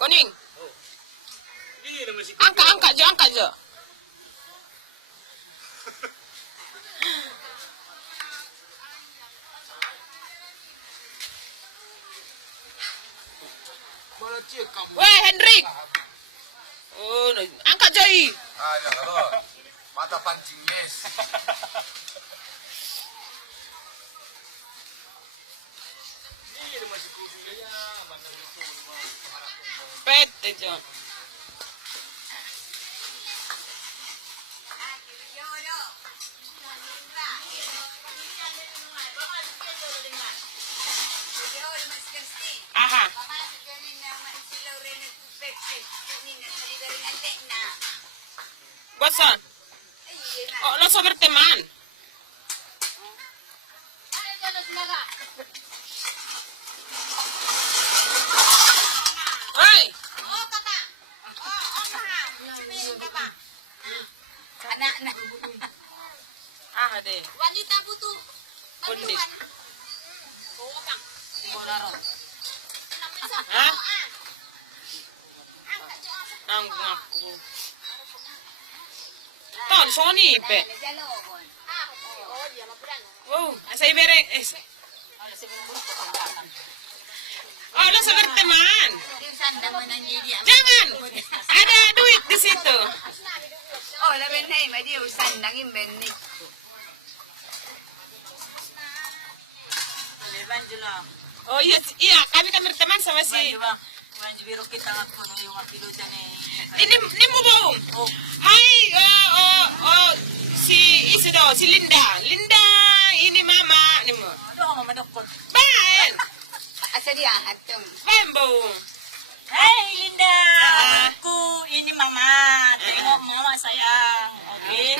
Kuning. Angkat je. Weh, Hendrik. Oh, angkat Joy. Ah, ya kalau mata pancing yes. Pet, John. Aha. Bosan. Oh, lo so berteman. Oi. Anak-anak. Ah, deh. Wanita butuh Pundit. bantuan. Oo, Bang. Hah? Nanggung aku. Ton, Sony, pe. Oh, dia mapuran. Wow, asay bere. Oh, lo so berteman. Jangan. Ada duit di situ. Oh, laban na eh. Madi usan nang imbenik. Oh iya, kami kan berteman sama si. Ini mo bohong. Hai, si Isido, si Linda. Linda, ini mama. Ini mo. Baen. Asa dia hatong. Baen bohong. Hai Linda, aku ini mama. Tengok mama sayang. Oke.